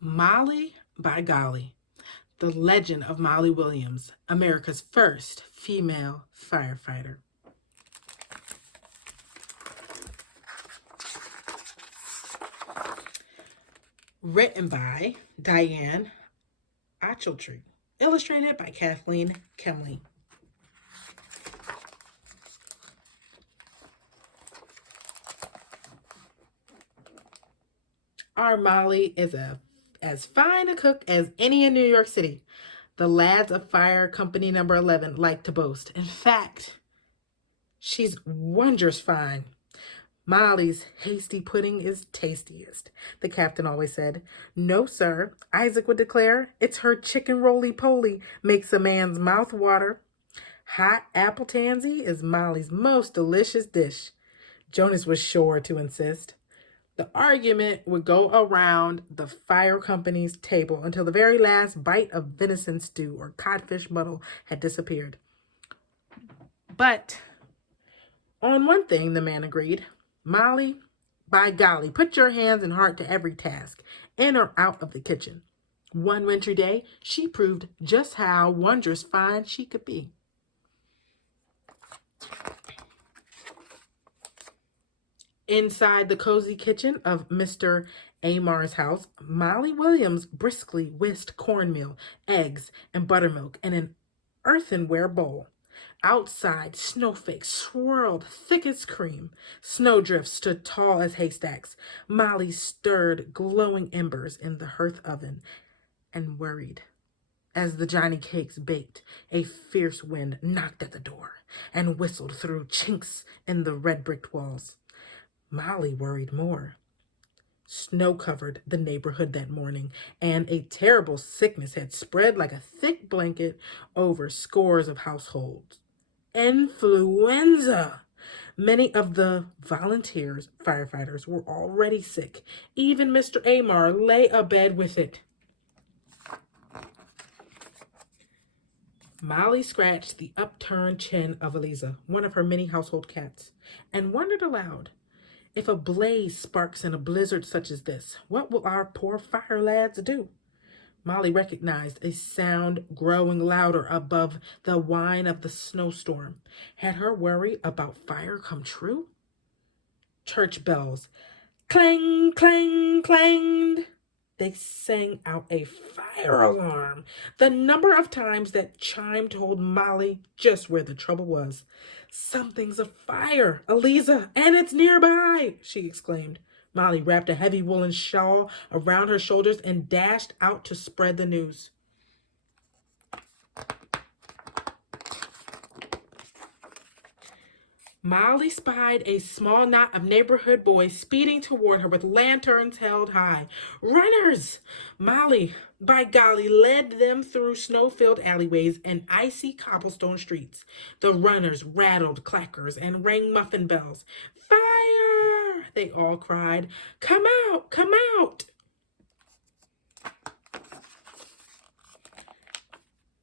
Molly by Golly, the legend of Molly Williams, America's first female firefighter. Written by Dianne Ochiltree, illustrated by Kathleen Kemley. Our Molly is as fine a cook as any in New York City. The lads of Fire Company Number 11 like to boast. In fact, she's wondrous fine. Molly's hasty pudding is tastiest, the captain always said. No, sir, Isaac would declare. It's her chicken roly-poly makes a man's mouth water. Hot apple tansy is Molly's most delicious dish. Jonas was sure to insist. The argument would go around the fire company's table until the very last bite of venison stew or codfish muddle had disappeared. But on one thing, the man agreed. Molly, by golly, put your hands and heart to every task, in or out of the kitchen. One wintry day, she proved just how wondrous fine she could be. Inside the cozy kitchen of Mr. Amar's house, Molly Williams briskly whisked cornmeal, eggs, and buttermilk in an earthenware bowl. Outside, snowflakes swirled thick as cream. Snowdrifts stood tall as haystacks. Molly stirred glowing embers in the hearth oven and worried. As the Johnny cakes baked, a fierce wind knocked at the door and whistled through chinks in the red-bricked walls. Molly worried more. Snow covered the neighborhood that morning, and a terrible sickness had spread like a thick blanket over scores of households. Influenza! Many of the volunteers, firefighters, were already sick. Even Mr. Amar lay abed with it. Molly scratched the upturned chin of Eliza, one of her many household cats, and wondered aloud. If a blaze sparks in a blizzard such as this, what will our poor fire lads do? Molly recognized a sound growing louder above the whine of the snowstorm. Had her worry about fire come true? Church bells clang, clang, clanged. They sang out a fire alarm. The number of times that chime told Molly just where the trouble was. Something's afire, Eliza, and it's nearby, she exclaimed. Molly wrapped a heavy woolen shawl around her shoulders and dashed out to spread the news. Molly spied a small knot of neighborhood boys speeding toward her with lanterns held high. Runners! Molly, by golly, led them through snow-filled alleyways and icy cobblestone streets. The runners rattled clackers and rang muffin bells. Fire! They all cried. Come out! Come out!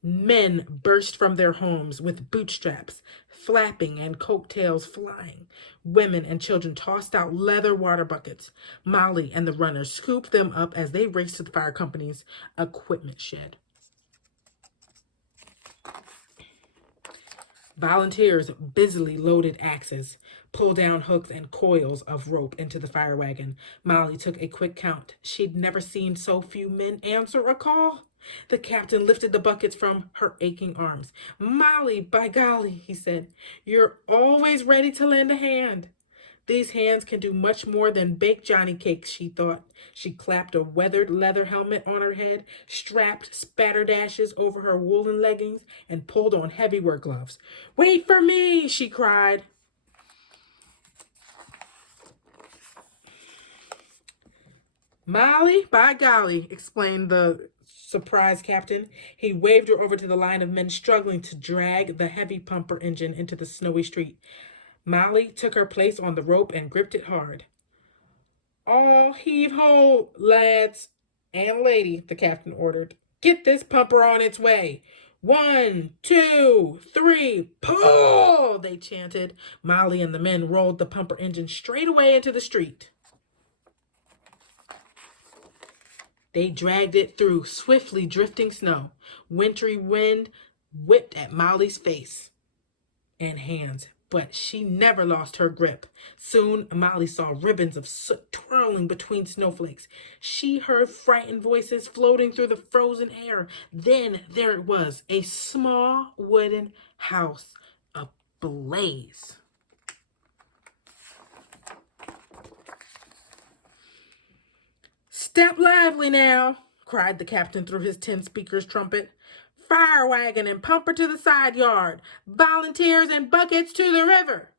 Men burst from their homes with bootstraps flapping and coattails flying. Women and children tossed out leather water buckets. Molly and the runners scooped them up as they raced to the fire company's equipment shed. Volunteers busily loaded axes, pulled down hooks and coils of rope into the fire wagon. Molly took a quick count. She'd never seen so few men answer a call. The captain lifted the buckets from her aching arms. Molly, by golly, he said, you're always ready to lend a hand. These hands can do much more than bake Johnny cakes, she thought. She clapped a weathered leather helmet on her head, strapped spatterdashes over her woolen leggings, and pulled on heavy work gloves. Wait for me, she cried. Molly, by golly, explained the surprised captain. He waved her over to the line of men struggling to drag the heavy pumper engine into the snowy street. Molly took her place on the rope and gripped it hard. All heave ho, lads and lady, the captain ordered. Get this pumper on its way. 1, 2, 3, pull, they chanted. Molly and the men rolled the pumper engine straight away into the street. They dragged it through swiftly drifting snow. Wintry wind whipped at Molly's face and hands, but she never lost her grip. Soon, Molly saw ribbons of soot twirling between snowflakes. She heard frightened voices floating through the frozen air. Then there it was, a small wooden house ablaze. "Step lively now," cried the captain through his 10-speaker's trumpet. "Fire wagon and pumper to the side yard. Volunteers and buckets to the river."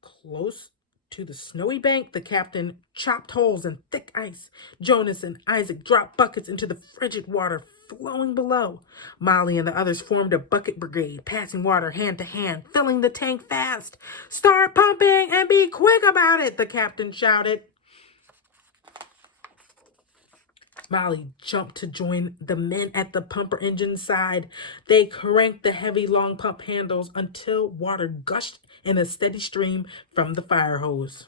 Close to the snowy bank, the captain chopped holes in thick ice. Jonas and Isaac dropped buckets into the frigid water flowing below. Molly and the others formed a bucket brigade, passing water hand to hand, filling the tank fast. "Start pumping and be quick about it," the captain shouted. Molly jumped to join the men at the pumper engine's side. They cranked the heavy long pump handles until water gushed in a steady stream from the fire hose.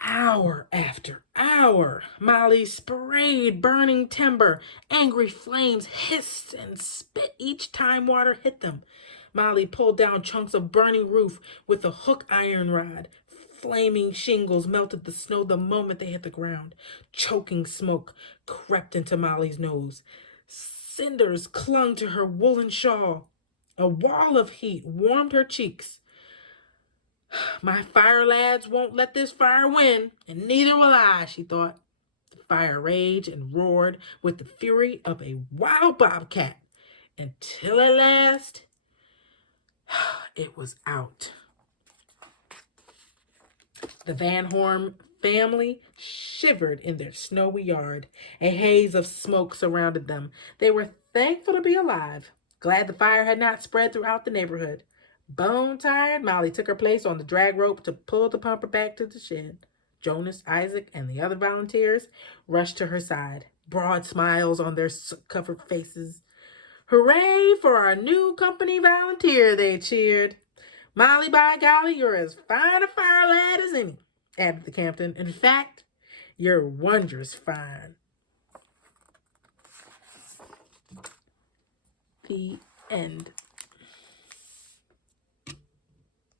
Hour after hour, Molly sprayed burning timber. Angry flames hissed and spit each time water hit them. Molly pulled down chunks of burning roof with a hook iron rod. Flaming shingles melted the snow the moment they hit the ground. Choking smoke crept into Molly's nose. Cinders clung to her woolen shawl. A wall of heat warmed her cheeks. "My fire lads won't let this fire win, and neither will I," she thought. The fire raged and roared with the fury of a wild bobcat until at last it was out. The Van Horn family shivered in their snowy yard. A haze of smoke surrounded them. They were thankful to be alive, glad the fire had not spread throughout the neighborhood. Bone-tired, Molly took her place on the drag rope to pull the pumper back to the shed. Jonas, Isaac, and the other volunteers rushed to her side, broad smiles on their covered faces. "Hooray for our new company volunteer," they cheered. "Molly, by golly, you're as fine a fire lad as any," added the captain. "In fact, you're wondrous fine." The end.